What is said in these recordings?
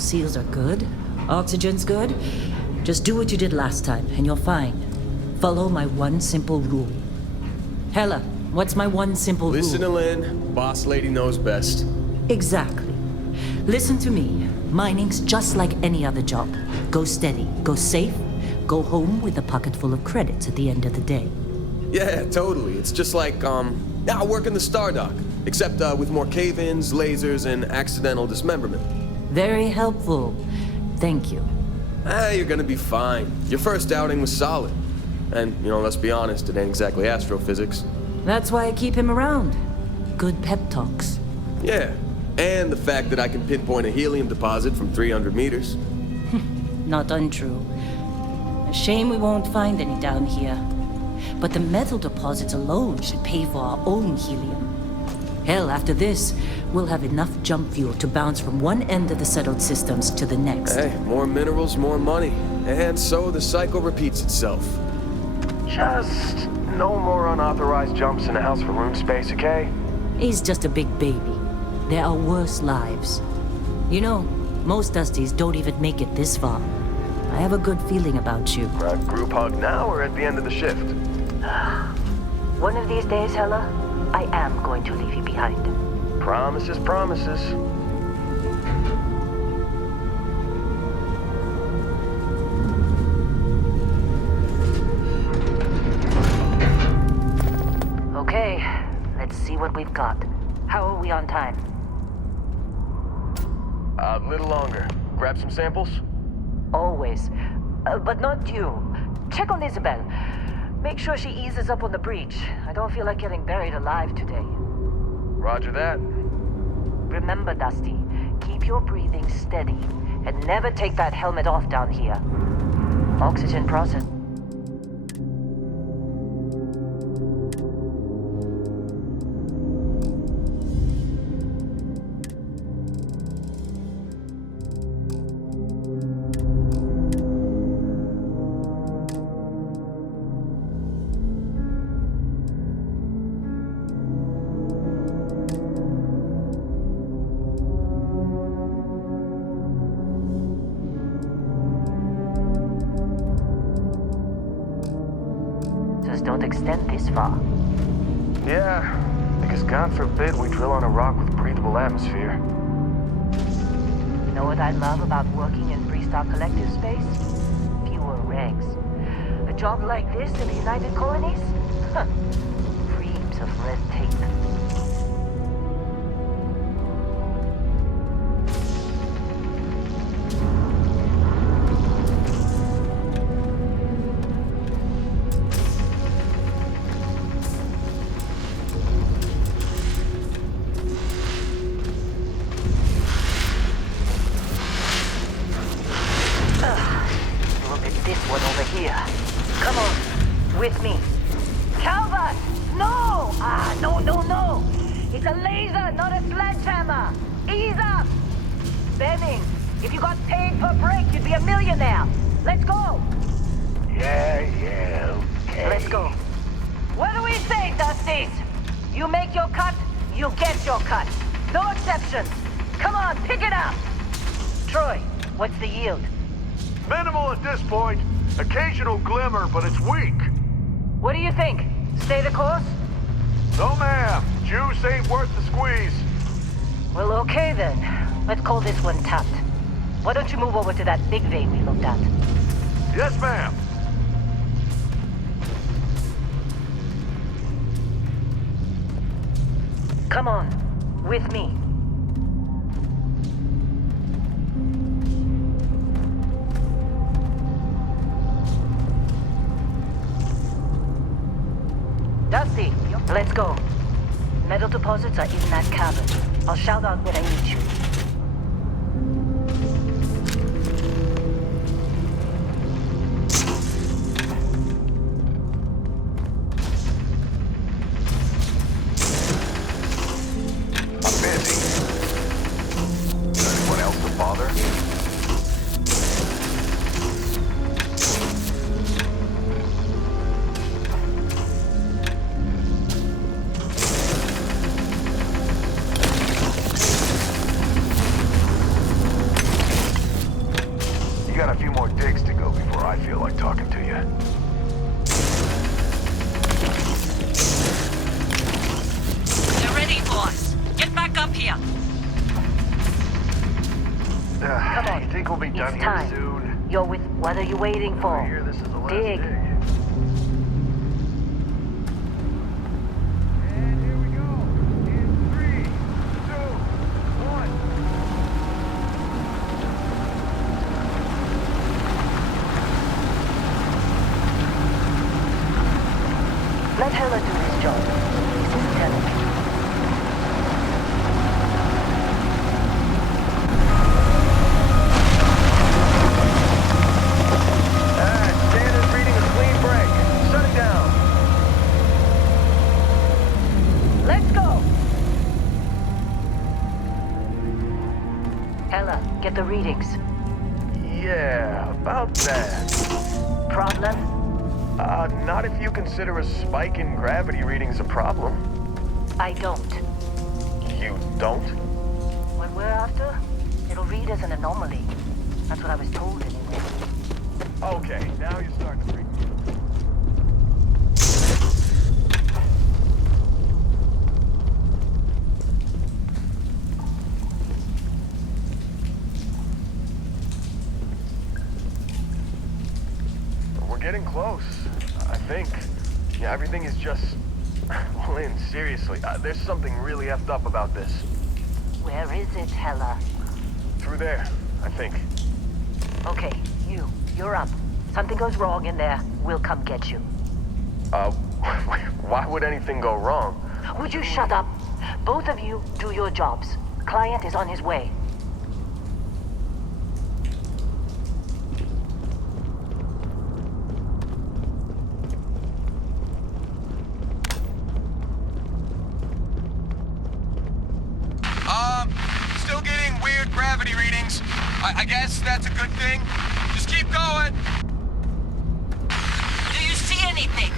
Seals are good. Oxygen's good. Just do what you did last time, and you're fine. Follow my one simple rule. Hella, what's my one simple Listen rule? to Lynn. Boss lady knows best. Exactly. Listen to me. Mining's just like any other job. Go steady, go safe, go home with a pocket full of credits at the end of the day. Yeah, totally. It's just like, working the Star Dock. Except, with more cave-ins, lasers, and accidental dismemberment. Very helpful. Thank you. You're gonna be fine. Your first outing was solid. And, let's be honest, it ain't exactly astrophysics. That's why I keep him around. Good pep talks. Yeah, and the fact that I can pinpoint a helium deposit from 300 meters. Not untrue. A shame we won't find any down here. But the metal deposits alone should pay for our own helium. Hell, after this, we'll have enough jump fuel to bounce from one end of the settled systems to the next. Hey, more minerals, more money. And so the cycle repeats itself. Just no more unauthorized jumps in the house for room space, okay? He's just a big baby. There are worse lives. You know, most Dusties don't even make it this far. I have a good feeling about you. Group hug now or at the end of the shift? One of these days, Hella, I am going to leave you behind. Promises, promises. Okay, let's see what we've got. How are we on time? A little longer. Grab some samples? Always. But not you. Check on Isabel. Make sure she eases up on the breach. I don't feel like getting buried alive today. Roger that. Remember, Dusty, keep your breathing steady and never take that helmet off down here. Oxygen process. Don't extend this far. Yeah, because God forbid we drill on a rock with breathable atmosphere. You know what I love about working in Freestar Collective space? Fewer regs. A job like this in the United Colonies? Huh. Reams of red tape. With me. Calvert! No! No! It's a laser, not a sledgehammer! Ease up! Benning, if you got paid per break, you'd be a millionaire! Let's go! Yeah, okay. Let's go. What do we say, Dusties? You make your cut, you get your cut. No exceptions. Come on, pick it up! Troy, what's the yield? Minimal at this point. Occasional glimmer, but it's weak. What do you think? Stay the course? No, ma'am. Juice ain't worth the squeeze. Well, okay then. Let's call this one tapped. Why don't you move over to that big vein we looked at? Yes, ma'am. Come on. With me. Dusty, let's go. Metal deposits are in that cabin. I'll shout out when I need you. I'm busy. Anyone else to bother? Come on. You think we'll be done It's here time. soon? You're with. What are you waiting for? I hear this is the last Dig. dig. And here we go. In 3, 2, 1. Let Hella do his job. He's lieutenant. Standard's reading a clean break. Shut it down. Let's go! Hella, get the readings. Yeah, about that. Problem? Not if you consider a spike in gravity readings a problem. I don't. You don't? What we're after, it'll read as an anomaly. That's what I was told anyway. Okay, now you're starting to freak me out. We're getting close, I think. Yeah, everything is just... Well, Lynn, seriously, there's something really effed up about this. Where is it, Hella? Through there, I think. Okay, you're up. Something goes wrong in there, we'll come get you. Why would anything go wrong? Would you shut up? Both of you do your jobs. Client is on his way. Still getting weird gravity readings. I guess that's a good thing. Just keep going. Do you see anything?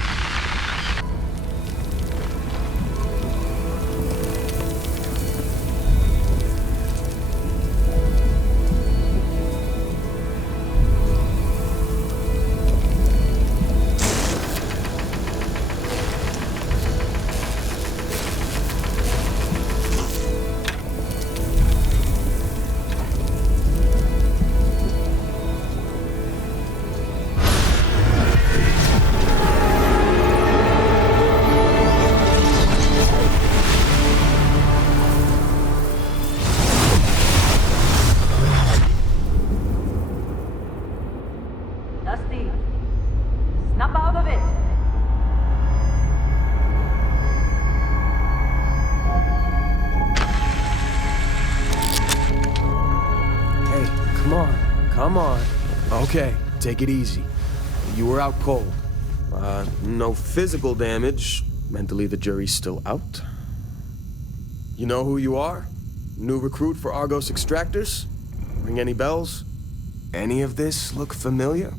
Dusty, snap out of it. Hey, come on. Come on. Okay, take it easy. You were out cold. No physical damage. Mentally, the jury's still out. You know who you are? New recruit for Argos Extractors? Ring any bells? Any of this look familiar?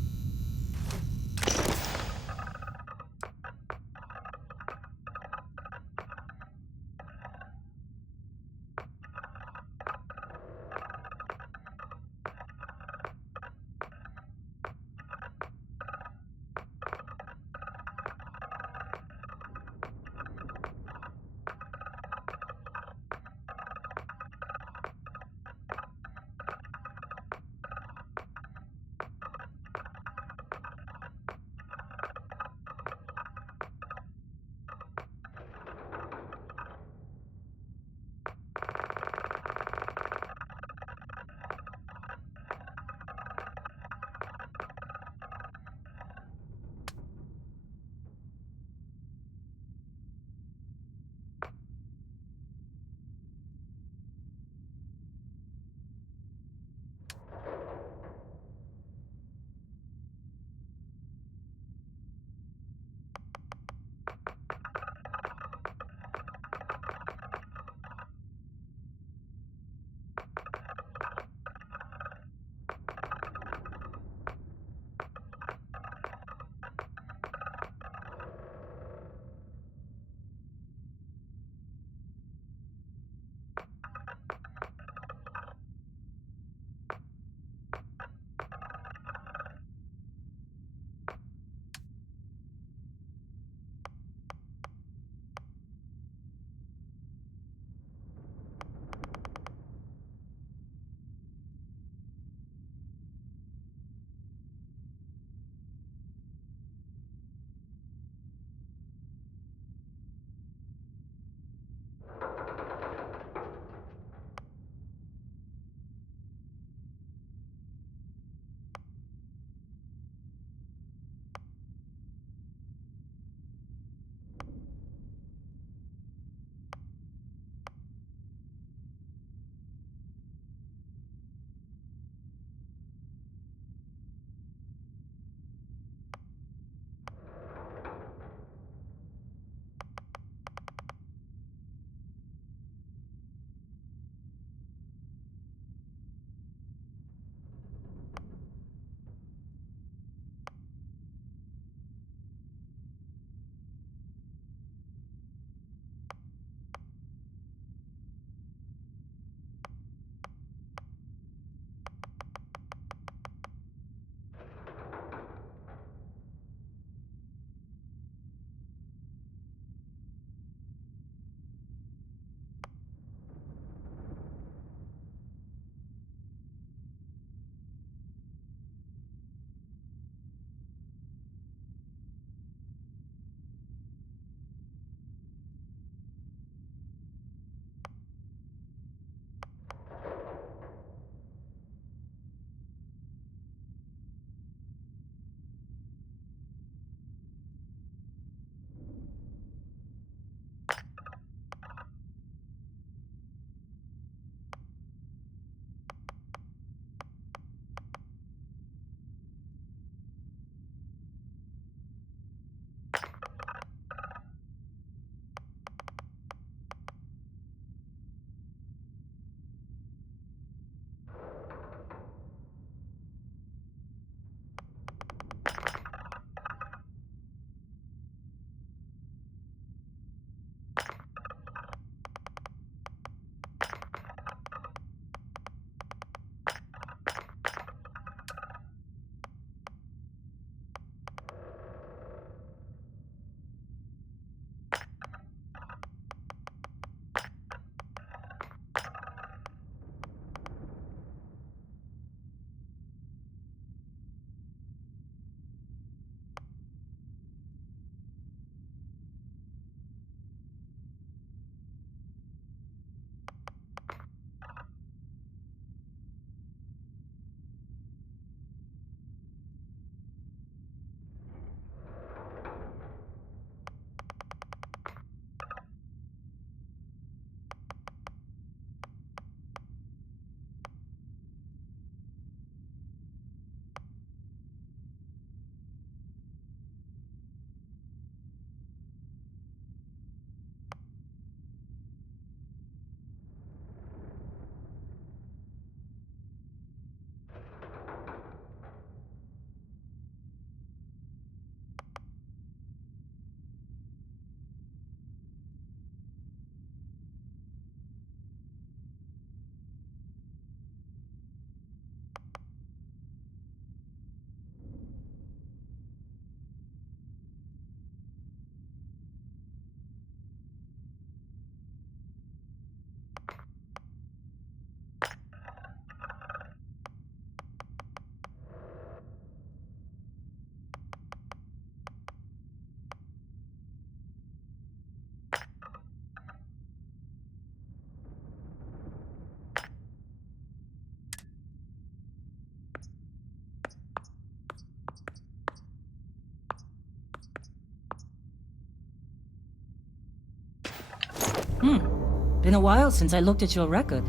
Been a while since I looked at your record.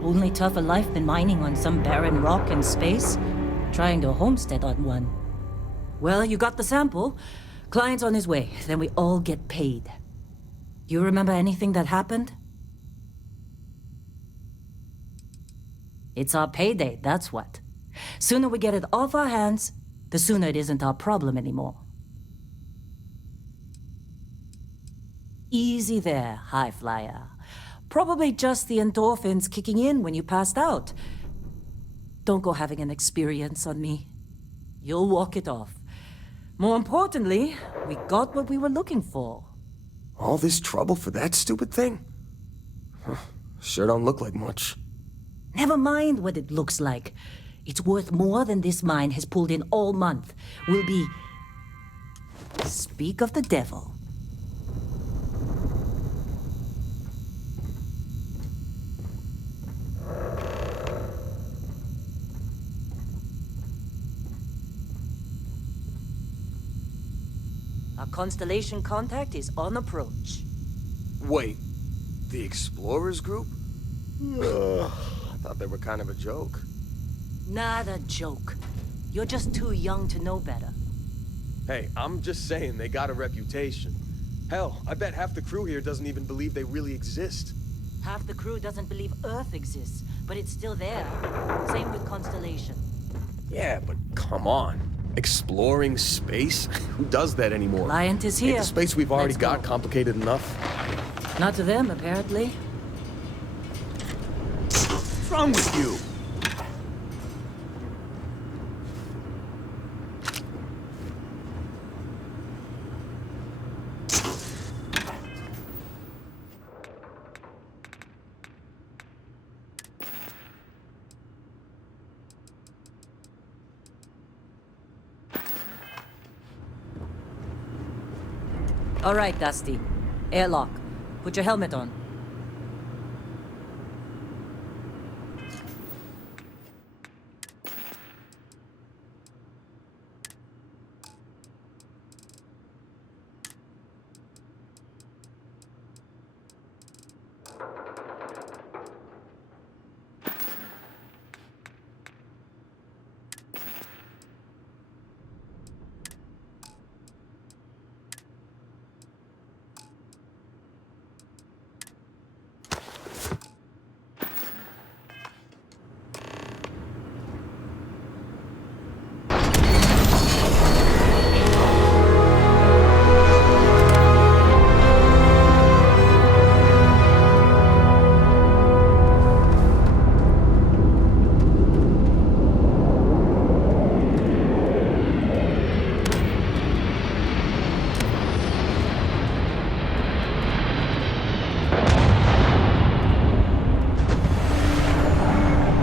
Only tougher life than mining on some barren rock in space, trying to homestead on one. Well, you got the sample. Client's on his way, then we all get paid. You remember anything that happened? It's our payday, that's what. Sooner we get it off our hands, the sooner it isn't our problem anymore. Easy there, high flyer. Probably just the endorphins kicking in when you passed out. Don't go having an experience on me. You'll walk it off. More importantly, we got what we were looking for. All this trouble for that stupid thing? Huh, sure don't look like much. Never mind what it looks like. It's worth more than this mine has pulled in all month. We'll be... Speak of the devil. Our constellation contact is on approach. Wait, the Explorers group? Ugh, I thought they were kind of a joke. Not a joke. You're just too young to know better. Hey, I'm just saying they got a reputation. Hell, I bet half the crew here doesn't even believe they really exist. Half the crew doesn't believe Earth exists, but it's still there. Same with Constellation. Yeah, but come on. Exploring space? Who does that anymore? Client is here. Ain't the space we've already Let's got go. complicated enough? Not to them, apparently. What's wrong with you? All right, Dusty. Airlock. Put your helmet on.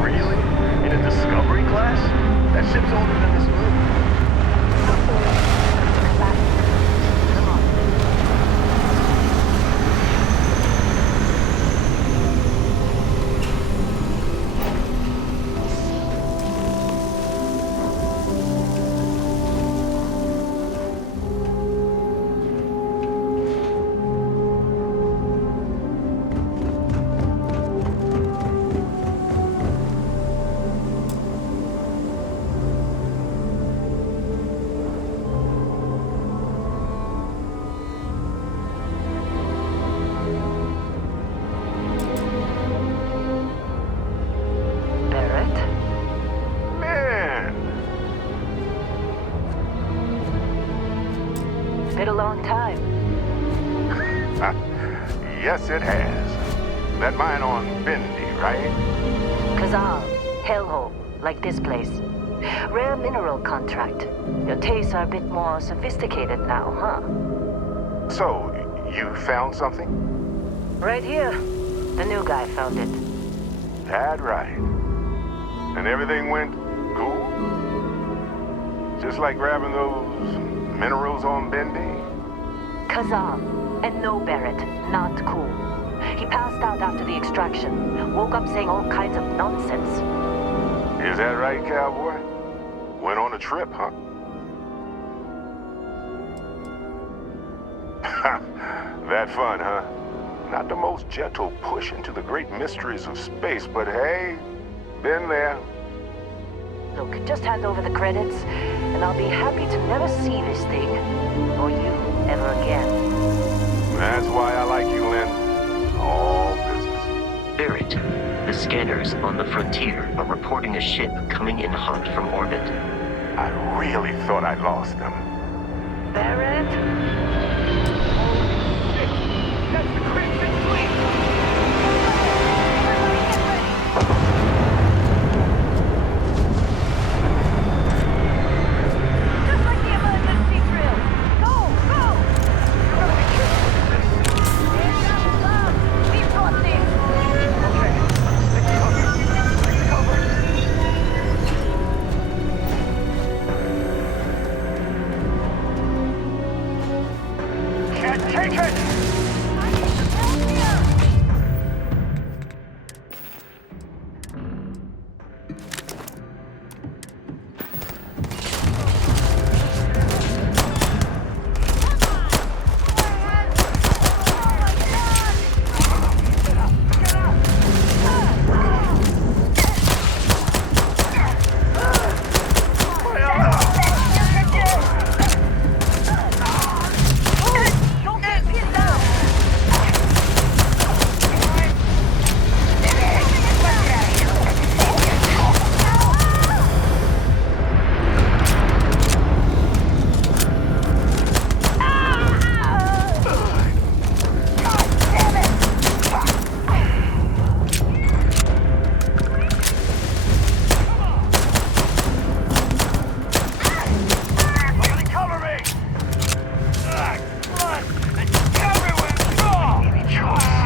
Really? In a Discovery class? That ship's older than this moon. Come on. Barrett? Man, Been a long time. yes it has. That mine on Bendy, right? Kazal, hellhole, like this place. Rare mineral contract. Your tastes are a bit more sophisticated now, huh? So, you found something? Right here. The new guy found it. That right. And everything went cool? Just like grabbing those minerals on Bendy? Kazal, and no Barrett, not cool. He passed out after the extraction. Woke up saying all kinds of nonsense. Is that right, cowboy? Went on a trip, huh? That fun, huh? Not the most gentle push into the great mysteries of space, but hey, been there. Look, just hand over the credits, and I'll be happy to never see this thing, or you, ever again. That's why I like you, Lynn. All business. Barrett, the scanners on the frontier are reporting a ship coming in hot from orbit. I really thought I lost them. Barrett? That's the Crimson Fleet! Just like the emergency drill! Go! Go! Hands up! We've got this! Okay, take cover. Take cover. Can't take it! Don't get pinned down! Somebody cover me! Blood! It's everywhere! Any choice?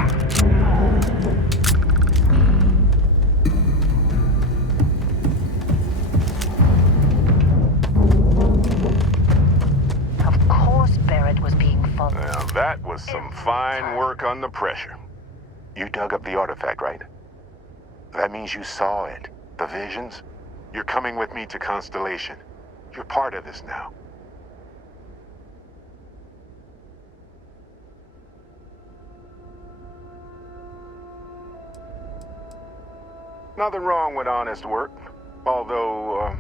Of course Barrett was being followed. Now, that was some fine work under pressure. You dug up the artifact, right? That means you saw it. The visions? You're coming with me to Constellation. You're part of this now. Nothing wrong with honest work. Although,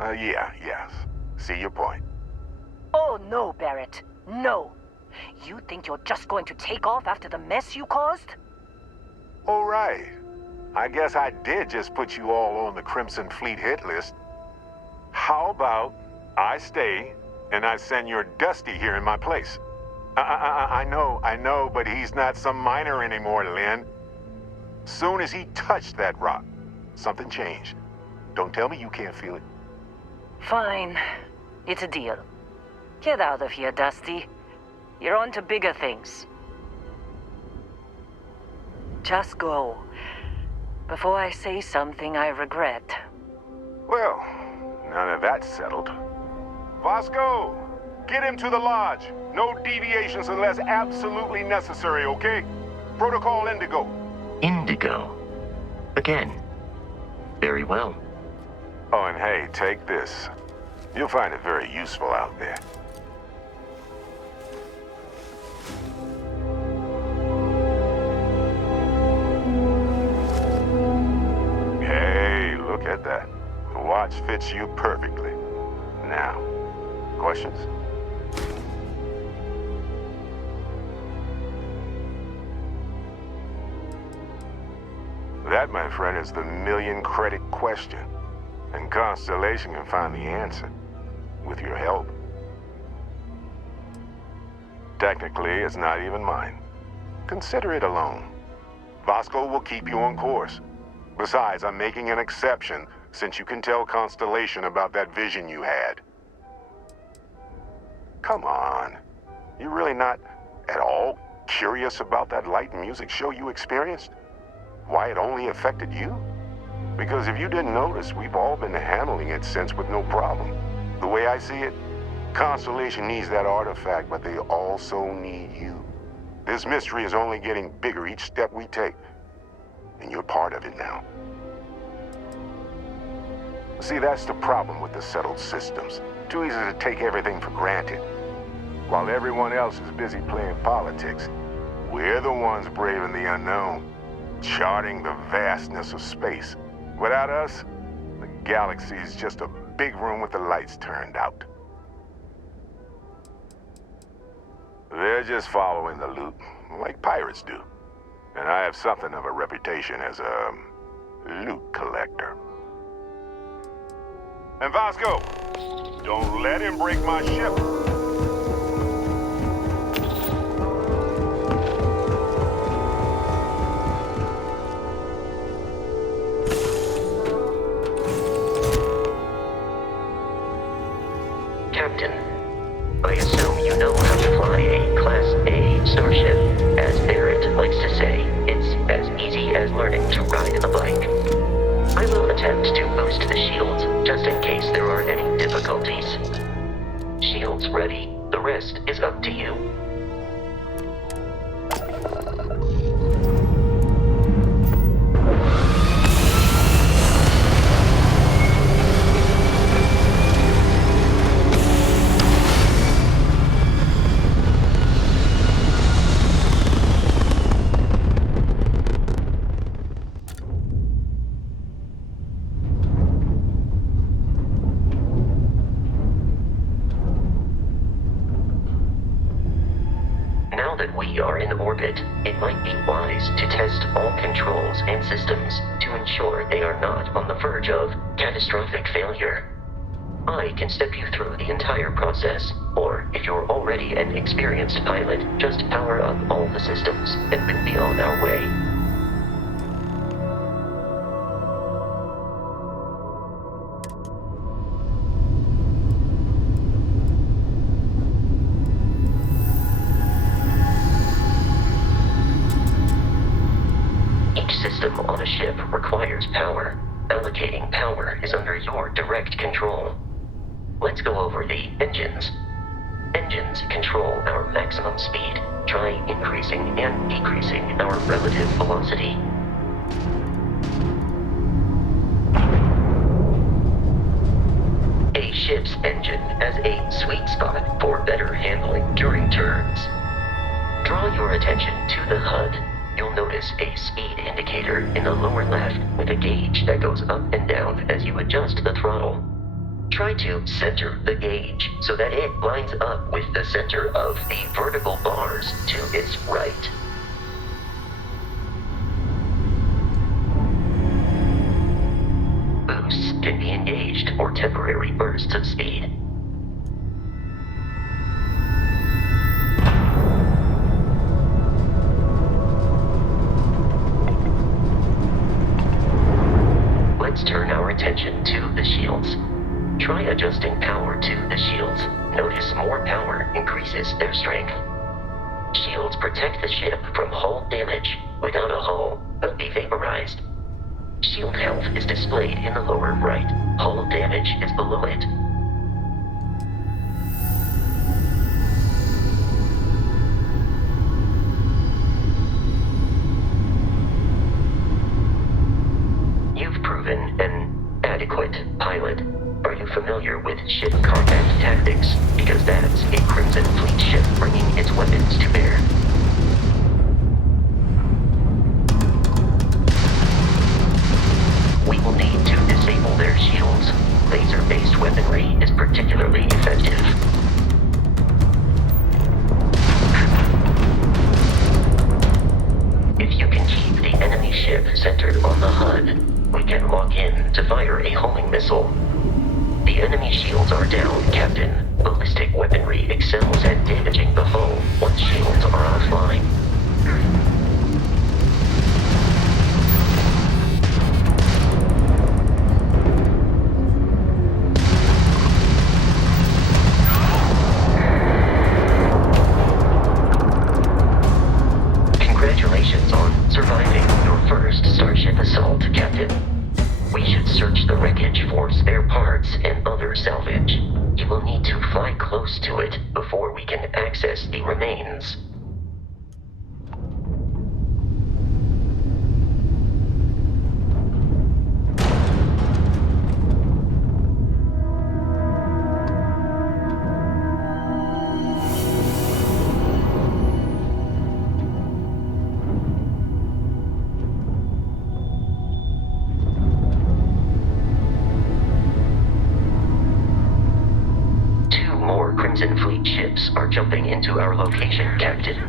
yes. See your point. Oh no, Barrett. No. You think you're just going to take off after the mess you caused? All right. I guess I did just put you all on the Crimson Fleet hit list. How about I stay and I send your Dusty here in my place? I know, but he's not some miner anymore, Lynn. Soon as he touched that rock, something changed. Don't tell me you can't feel it. Fine. It's a deal. Get out of here, Dusty. You're on to bigger things. Just go. Before I say something I regret. Well, none of that's settled. Vasco, get him to the lodge. No deviations unless absolutely necessary, okay? Protocol Indigo. Indigo. Again. Very well. Oh, and hey, take this. You'll find it very useful out there. Hey, look at that. The watch fits you perfectly. Now, questions? That, my friend, is the million-credit question. And Constellation can find the answer. With your help. Technically, it's not even mine. Consider it alone. Vasco will keep you on course. Besides, I'm making an exception since you can tell Constellation about that vision you had. Come on. You really not at all curious about that light and music show you experienced? Why it only affected you? Because if you didn't notice, we've all been handling it since with no problem. The way I see it, Constellation needs that artifact, but they also need you. This mystery is only getting bigger each step we take, and you're part of it now. See, that's the problem with the settled systems. Too easy to take everything for granted. While everyone else is busy playing politics, We're the ones braving the unknown, charting the vastness of space. Without us, the galaxy is just a big room with the lights turned out. They're just following the loot, like pirates do. And I have something of a reputation as a loot collector. And Vasco, don't let him break my ship. Captain, I assume you know how to fly a Class A starship. As Barrett likes to say, it's as easy as learning to ride a bike. I will attempt to boost the shields, just in case there are any difficulties. Shields ready. The rest is up to you. Now that we are in orbit, it might be wise to test all controls and systems to ensure they are not on the verge of catastrophic failure. I can step you through the entire process, or if you're already an experienced pilot, just power up all the systems and we'll be on our way. System on a ship requires power. Allocating power is under your direct control. Let's go over the engines. Engines control our maximum speed. Try increasing and decreasing our relative velocity. A ship's engine has a sweet spot for better handling during turns. Draw your attention to the HUD. You'll notice a speed indicator in the lower left with a gauge that goes up and down as you adjust the throttle. Try to center the gauge so that it lines up with the center of the vertical bars to its right. Boosts can be engaged for temporary bursts of speed. Let's turn our attention to the shields. Try adjusting power to the shields. Notice more power increases their strength. Shields protect the ship from hull damage. Without a hull, but be vaporized. Shield health is displayed in the lower right. Hull damage is below it. You've proven an adequate pilot. Are you familiar with ship combat tactics? Because that's a Crimson Fleet ship bringing its weapons to bear. We will need to disable their shields. Laser-based weaponry is particularly effective. If you can keep the enemy ship centered on the HUD, we can lock in to fire a homing missile. The enemy shields are down, Captain. Ballistic weaponry excels at damaging the hull once shields are offline. Congratulations on surviving your first Starship assault, Captain. We should search the wreckage for spare parts and other salvage. You will need to fly close to it before we can access the remains. Ships are jumping into our location, Captain.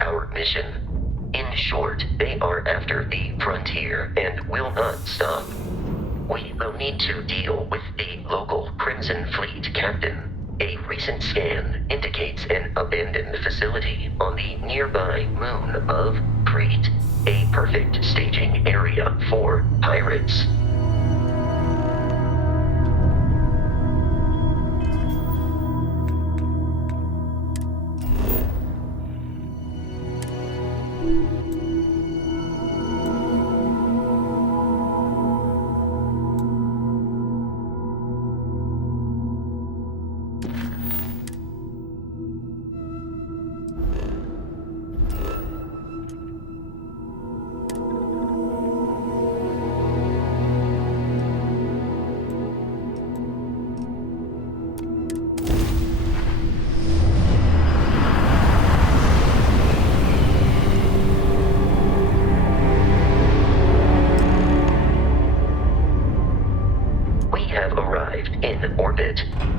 Our mission. In short, they are after the frontier and will not stop. We will need to deal with the local Crimson Fleet captain. A recent scan indicates an abandoned facility on the nearby moon of Crete, a perfect staging area for pirates.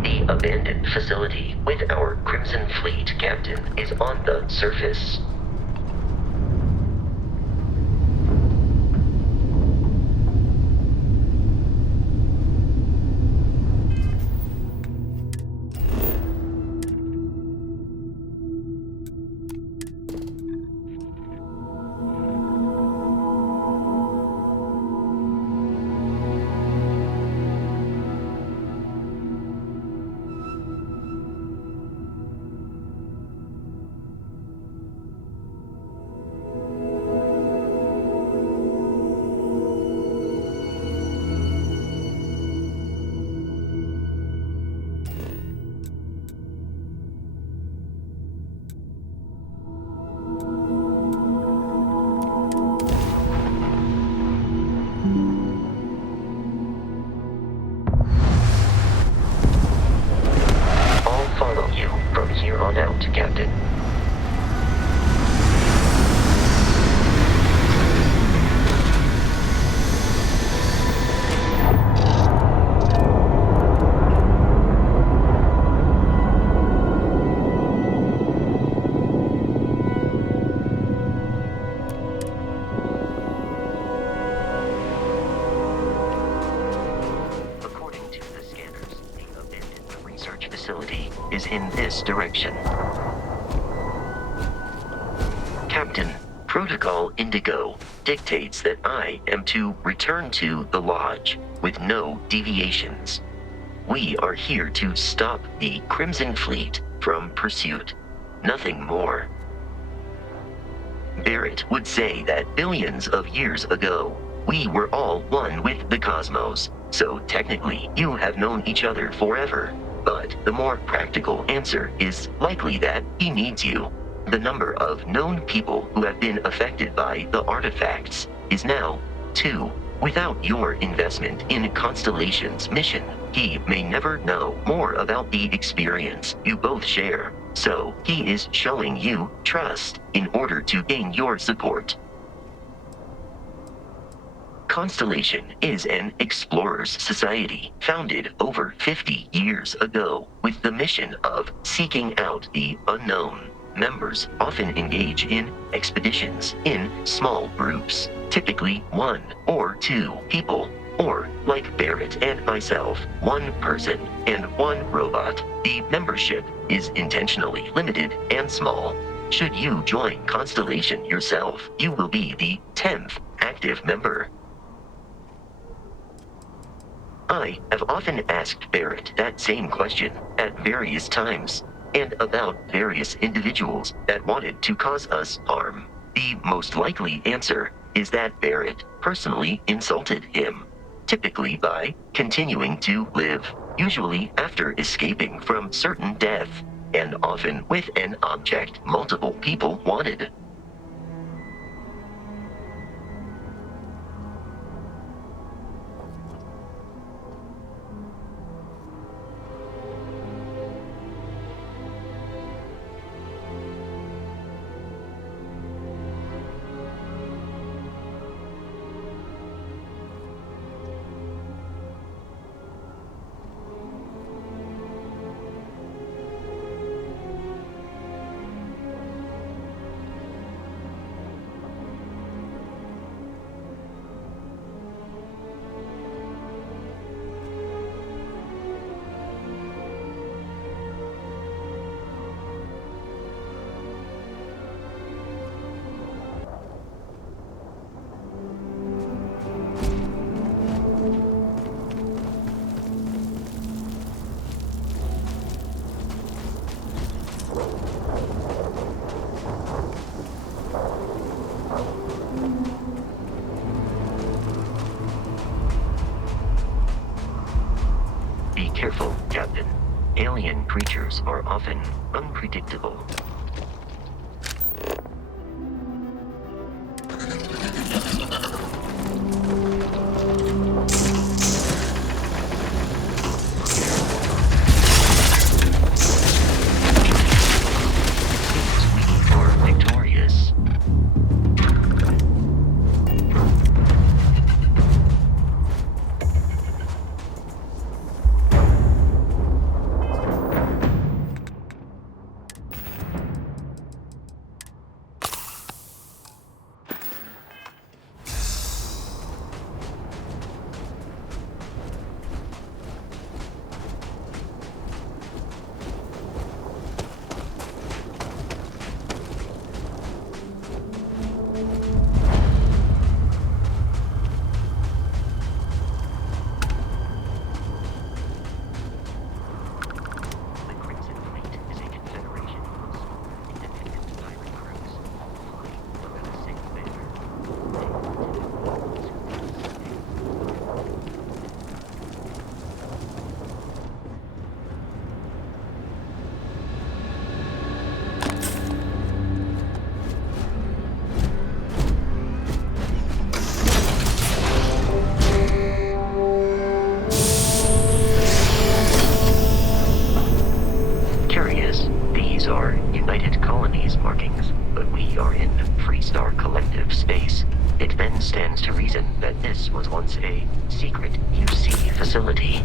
The abandoned facility with our Crimson Fleet captain is on the surface. Here on out, Captain. According to the scanners, the abandoned research facility is in this direction. Captain, Protocol Indigo dictates that I am to return to the Lodge with no deviations. We are here to stop the Crimson Fleet from pursuit. Nothing more. Barrett would say that billions of years ago, we were all one with the cosmos, so technically you have known each other forever. But the more practical answer is likely that he needs you. The number of known people who have been affected by the artifacts is now 2. Without your investment in Constellation's mission, he may never know more about the experience you both share. So, he is showing you trust in order to gain your support. Constellation is an explorers society founded over 50 years ago with the mission of seeking out the unknown. Members often engage in expeditions in small groups, typically 1 or 2 people, or like Barrett and myself, 1 person and 1 robot. The membership is intentionally limited and small. Should you join Constellation yourself, you will be the 10th active member. I have often asked Barrett that same question at various times, and about various individuals that wanted to cause us harm. The most likely answer is that Barrett personally insulted him, typically by continuing to live, usually after escaping from certain death, and often with an object multiple people wanted. Be careful, Captain. Alien creatures are often unpredictable. We are victorious. These are United Colonies markings, but we are in Freestar Collective space. It then stands to reason that this was once a secret UC facility.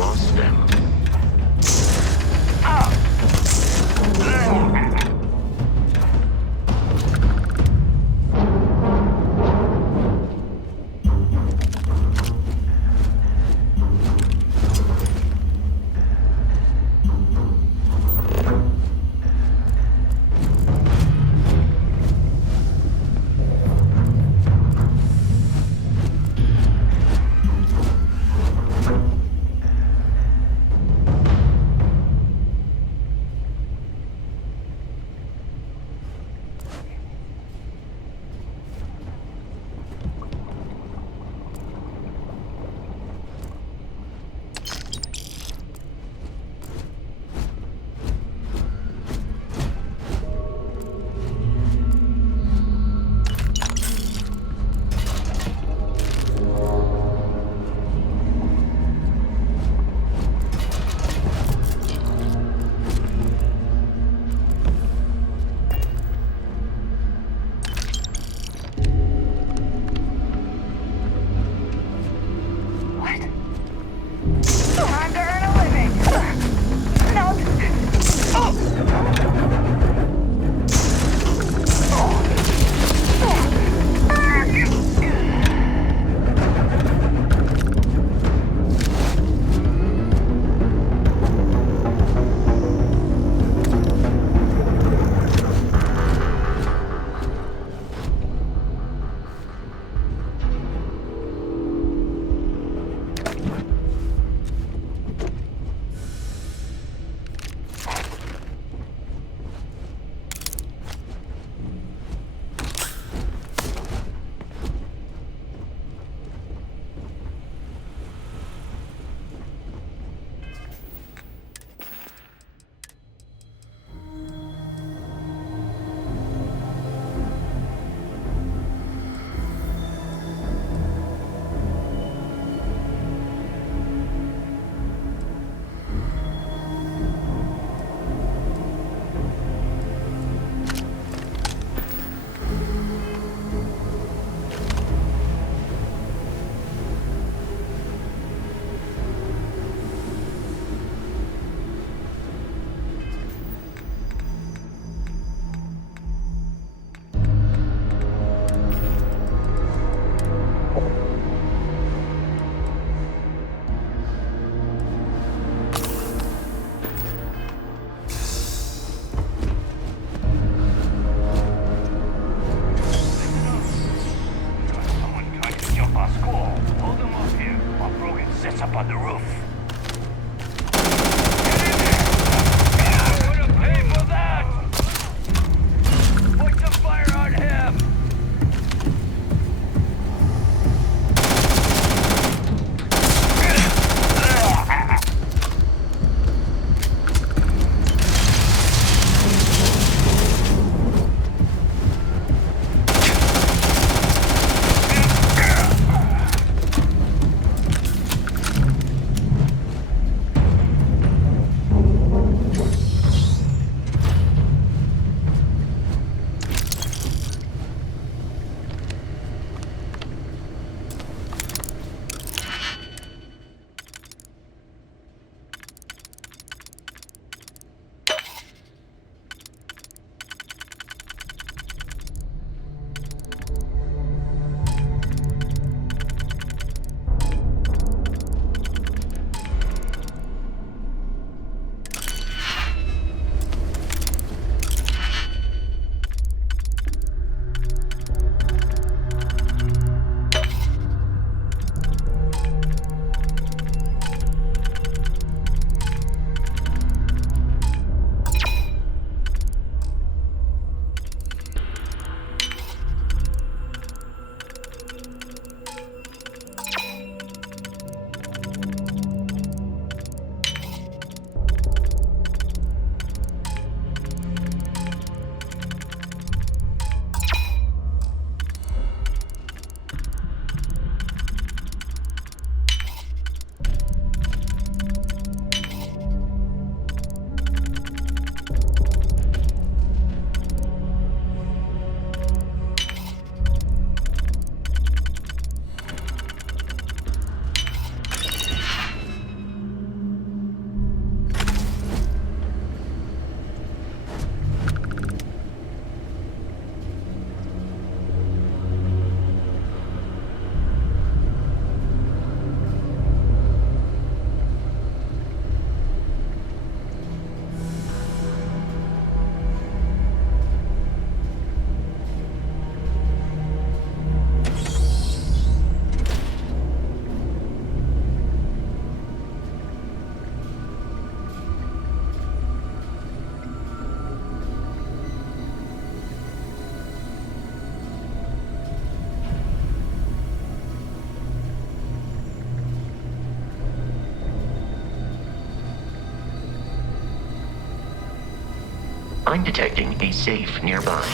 lost them. I'm detecting a safe nearby.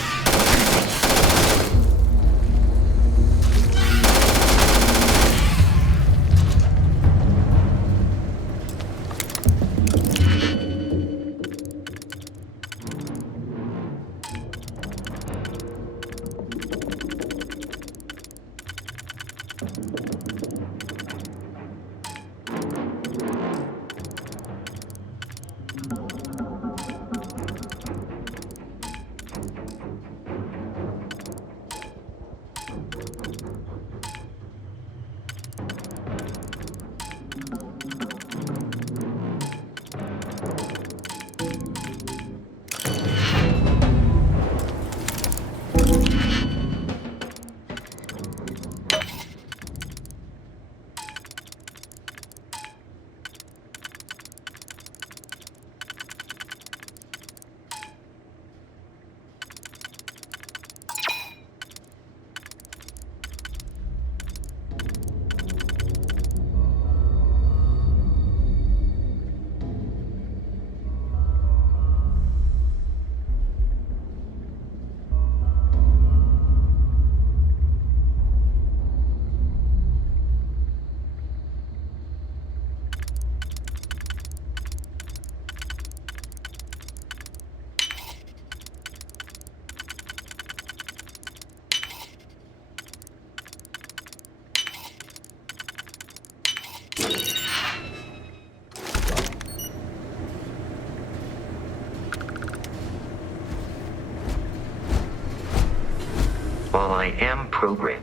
While I am programmed,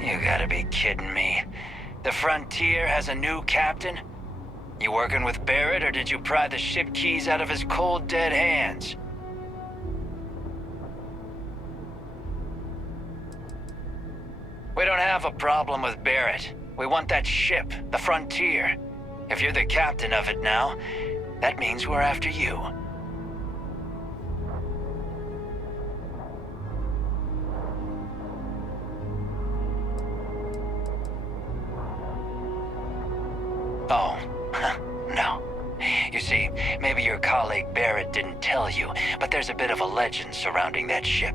You gotta be kidding me. The Frontier has a new captain? You working with Barrett, or did you pry the ship keys out of his cold, dead hands? We don't have a problem with Barrett. We want that ship, the Frontier. If you're the captain of it now, that means we're after you. Oh, no. You see, maybe your colleague Barrett didn't tell you, but there's a bit of a legend surrounding that ship.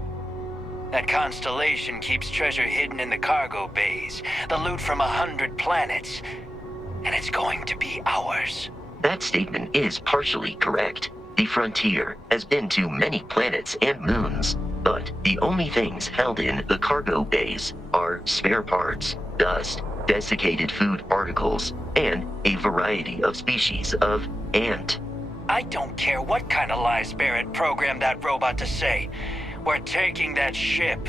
That constellation keeps treasure hidden in the cargo bays, the loot from 100 planets, and it's going to be ours. that statement is partially correct. The Frontier has been to many planets and moons, but the only things held in the cargo bays are spare parts, dust, desiccated food particles, and a variety of species of ant. I don't care what kind of lies Barrett programmed that robot to say. We're taking that ship.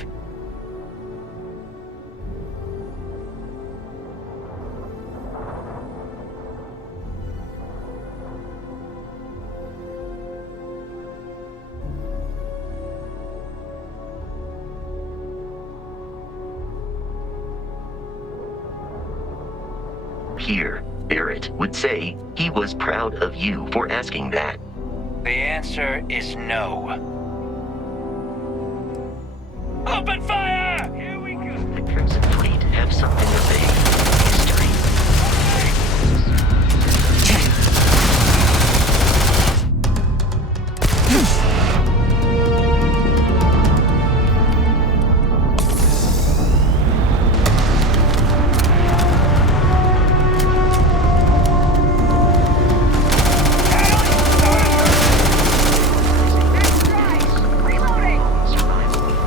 Here, Barrett would say he was proud of you for asking that. The answer is no. Open fire! Here we go! The Crimson Fleet have something to say. History. Survival.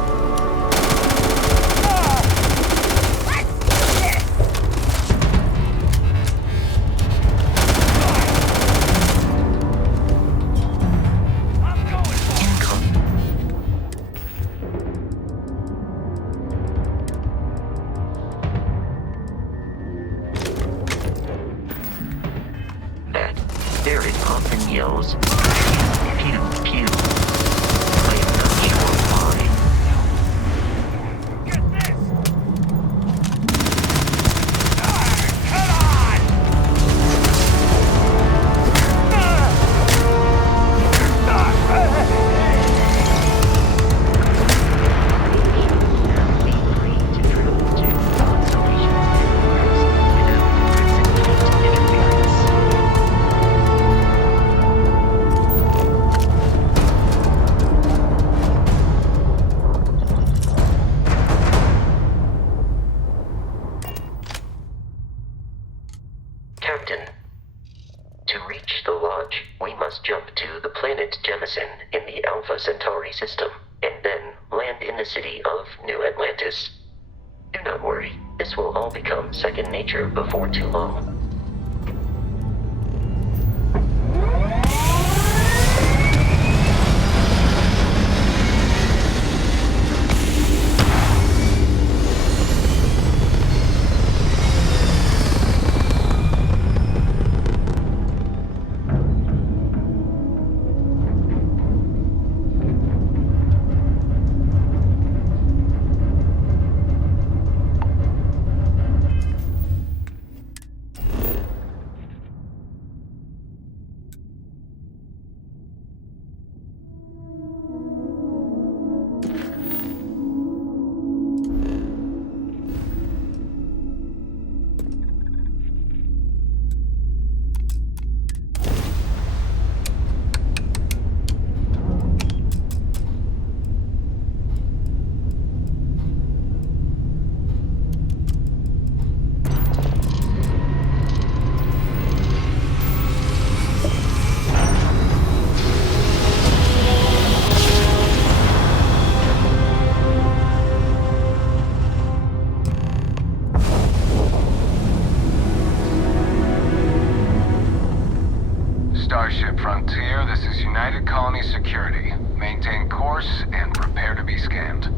jettison in the Alpha Centauri system, and then land in the city of New Atlantis. Do not worry, this will all become second nature before too long. Starship Frontier, this is United Colony Security. Maintain course and prepare to be scanned.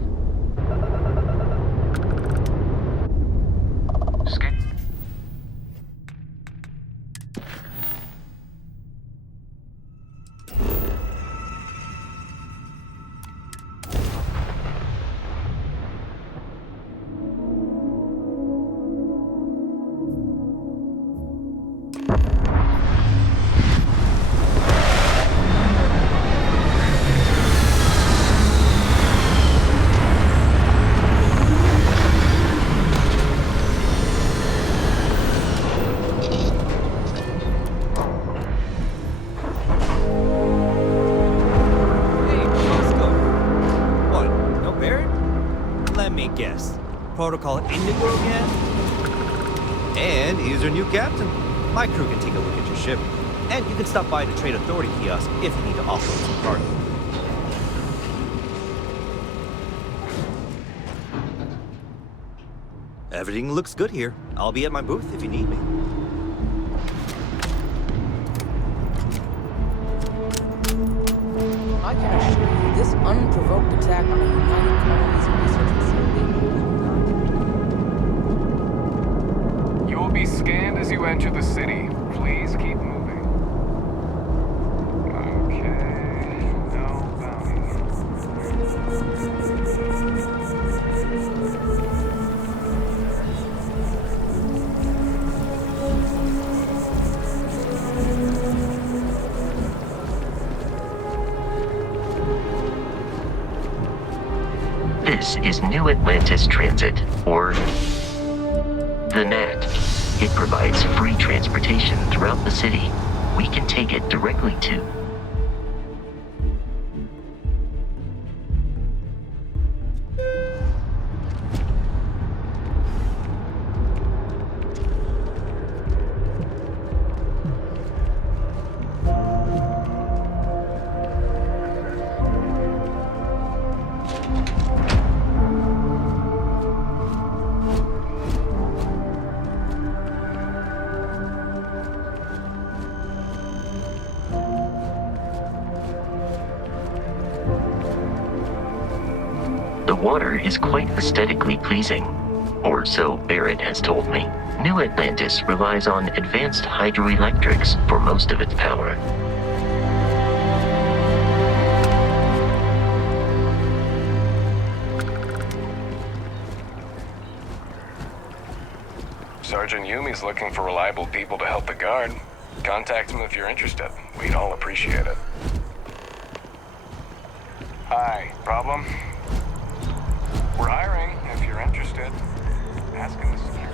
Protocol Indigo again? And here's your new captain. My crew can take a look at your ship. And you can stop by the Trade Authority kiosk if you need to offload some cargo. Everything looks good here. I'll be at my booth if you need me. I can assure you, this unprovoked attack on a United Colonies research facility will not... You will be scanned as you enter the city. Please keep moving. Okay, no bounty. This is New Atlantis Transit, or the NAT. It provides free transportation throughout the city. We can take it directly to... The water is quite aesthetically pleasing, or so Barrett has told me. New Atlantis relies on advanced hydroelectrics for most of its power. Sergeant Yumi's looking for reliable people to help the guard. Contact him if you're interested. We'd all appreciate it. Hi, problem? We're hiring if you're interested. Ask him to secure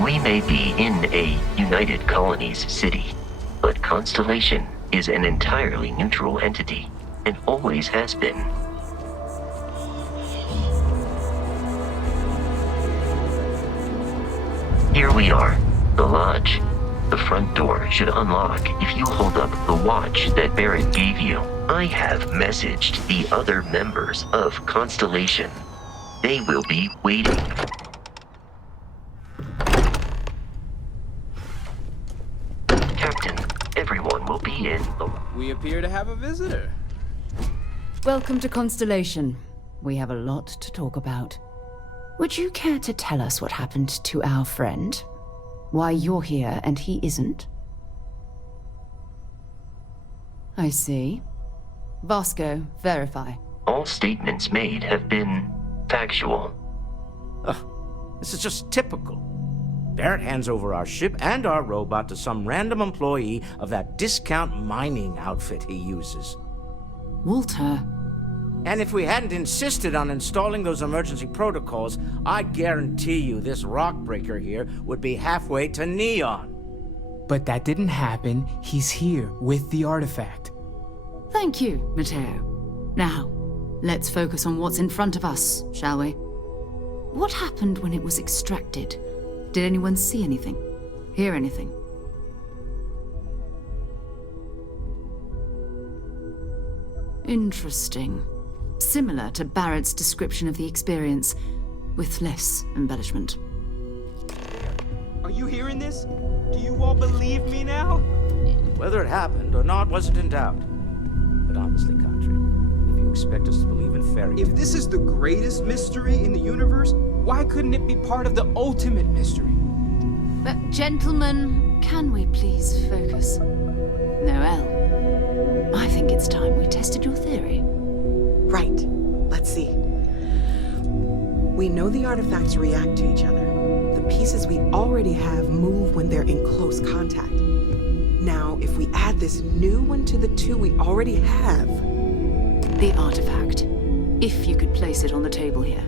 you. We may be in a United Colonies city, but Constellation is an entirely neutral entity, and always has been. Here we are, the Lodge. The front door should unlock if you hold up the watch that Barrett gave you. I have messaged the other members of Constellation. They will be waiting. Captain, everyone will be in the... We appear to have a visitor. Welcome to Constellation. We have a lot to talk about. Would you care to tell us what happened to our friend? Why you're here and he isn't? I see. Vasco, verify. All statements made have been factual. This is just typical. Barrett hands over our ship and our robot to some random employee of that discount mining outfit he uses. Walter. And if we hadn't insisted on installing those emergency protocols, I guarantee you this rock breaker here would be halfway to Neon. But that didn't happen. He's here with the artifact. Thank you, Matteo. Now, let's focus on what's in front of us, shall we? What happened when it was extracted? Did anyone see anything? Hear anything? Interesting. Similar to Barrett's description of the experience, with less embellishment. Are you hearing this? Do you all believe me now? Whether it happened or not wasn't in doubt. But honestly, Country, if you expect us to believe in fairy tales... If this is the greatest mystery in the universe, why couldn't it be part of the ultimate mystery? But gentlemen, can we please focus? Noel, I think it's time we tested your theory. Right. Let's see. We know the artifacts react to each other. The pieces we already have move when they're in close contact. Now, if we add this new one to the two we already have... The artifact. If you could place it on the table here.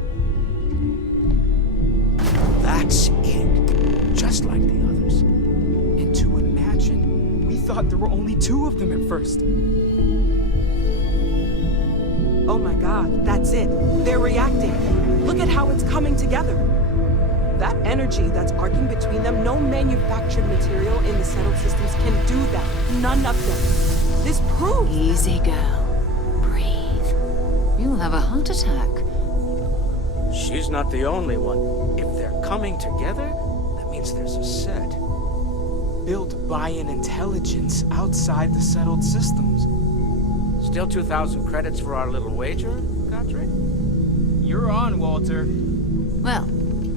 That's it. Just like the others. And to imagine, we thought there were only 2 of them at first. Oh my god, that's it. They're reacting. Look at how it's coming together. That energy that's arcing between them, no manufactured material in the settled systems can do that. None of them. This proves... Easy, girl. Breathe. You'll have a heart attack. She's not the only one. If they're coming together, that means there's a set. Built by an intelligence outside the settled systems. Still 2,000 credits for our little wager, Country? You're on, Walter. Well,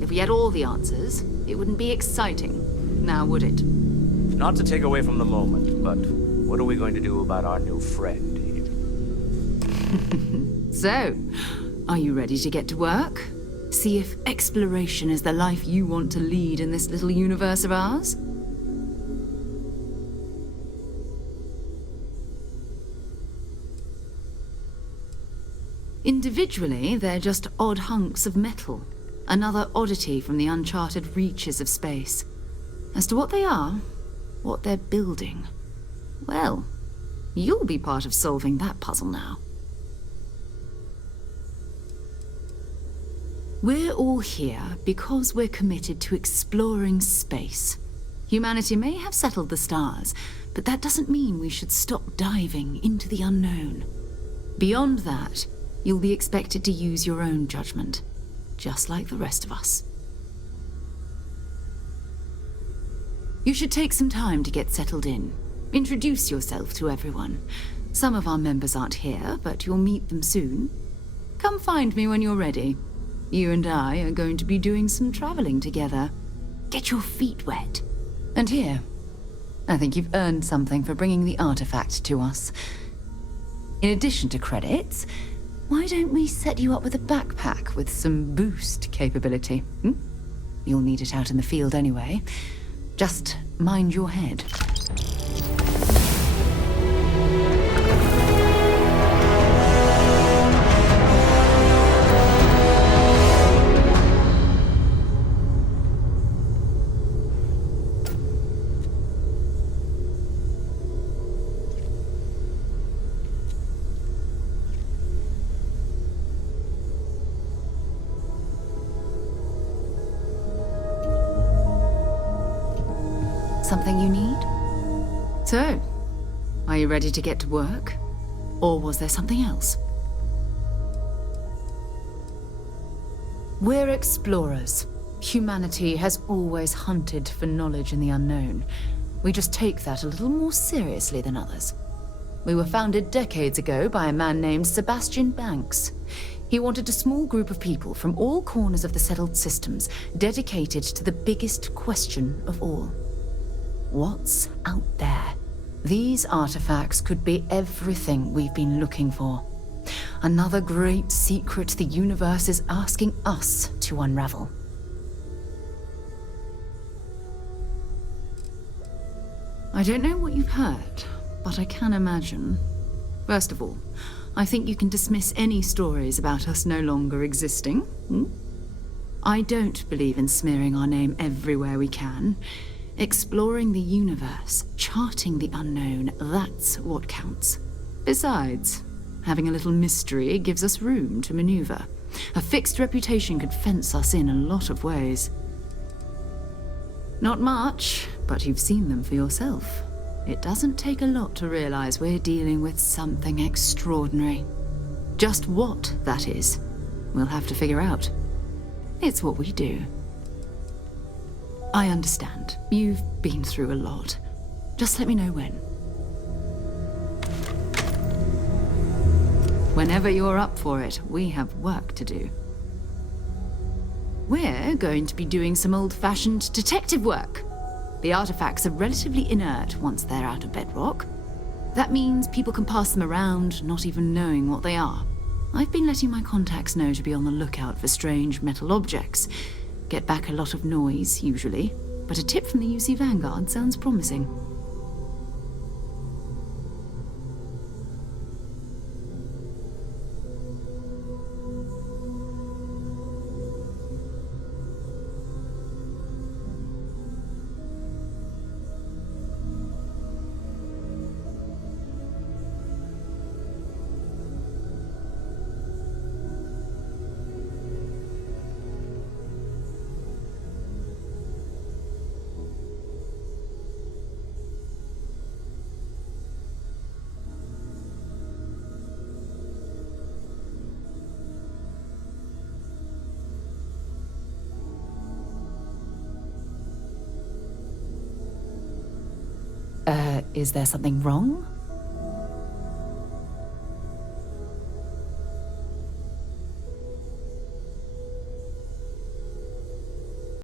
if we had all the answers, it wouldn't be exciting. Now, would it? Not to take away from the moment, but what are we going to do about our new friend here? So, are you ready to get to work? See if exploration is the life you want to lead in this little universe of ours? Individually, they're just odd hunks of metal. Another oddity from the uncharted reaches of space. As to what they are, what they're building, well, you'll be part of solving that puzzle now. We're all here because we're committed to exploring space. Humanity may have settled the stars, but that doesn't mean we should stop diving into the unknown. Beyond that, you'll be expected to use your own judgment, just like the rest of us. You should take some time to get settled in. Introduce yourself to everyone. Some of our members aren't here, but you'll meet them soon. Come find me when you're ready. You and I are going to be doing some traveling together. Get your feet wet. And here, I think you've earned something for bringing the artifact to us. In addition to credits, why don't we set you up with a backpack with some boost capability? You'll need it out in the field anyway. Just mind your head. something you need? So, are you ready to get to work? Or was there something else? We're explorers. Humanity has always hunted for knowledge in the unknown. We just take that a little more seriously than others. We were founded decades ago by a man named Sebastian Banks. He wanted a small group of people from all corners of the settled systems dedicated to the biggest question of all. What's out there? These artifacts could be everything we've been looking for. Another great secret the universe is asking us to unravel. I don't know what you've heard, but I can imagine. First of all, I think you can dismiss any stories about us no longer existing. I don't believe in smearing our name everywhere we can. Exploring the universe, charting the unknown, that's what counts. Besides, having a little mystery gives us room to maneuver. A fixed reputation could fence us in a lot of ways. Not much, but you've seen them for yourself. It doesn't take a lot to realize we're dealing with something extraordinary. Just what that is, we'll have to figure out. It's what we do. I understand. You've been through a lot. Just let me know when. Whenever you're up for it, we have work to do. We're going to be doing some old-fashioned detective work. The artifacts are relatively inert once they're out of bedrock. That means people can pass them around, not even knowing what they are. I've been letting my contacts know to be on the lookout for strange metal objects. Get back a lot of noise, usually, but a tip from the UC Vanguard sounds promising. Is there something wrong?